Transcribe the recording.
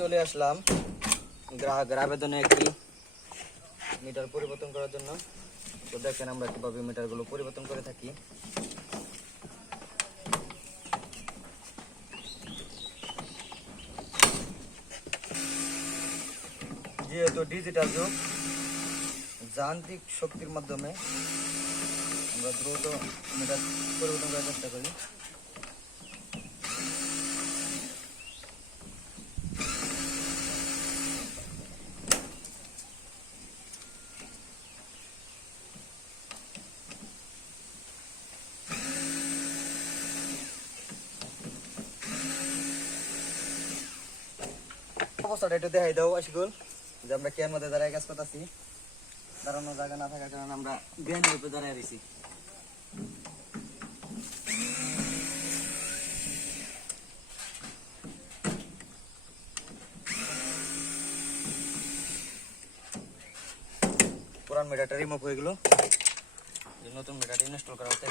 চলে আসলাম গ্রাহকের আবেদনে একটি মিটার পরিবর্তন করার জন্য। তো দেখেন আমরা কিভাবে মিটারগুলো পরিবর্তন করে থাকি। যেহেতু ডিজিটাল যুগ, যান্ত্রিক শক্তির মাধ্যমে আমরা দ্রুত মিটার পরিবর্তন করার চেষ্টা করি। অবস্থাটা একটু দেখাই দাও আশিকুল, যে আমরা কেয়ার মধ্যে দাঁড়ায় কাজ করতেছি। দাঁড়ানোর জায়গা না থাকার কারণে আমরা বেঞ্চের উপরে দাঁড়ায় রয়েছি। পুরান মিটারটা রিমুভ হয়ে গেল, নতুন মিটারটা ইনস্টল করা হচ্ছে।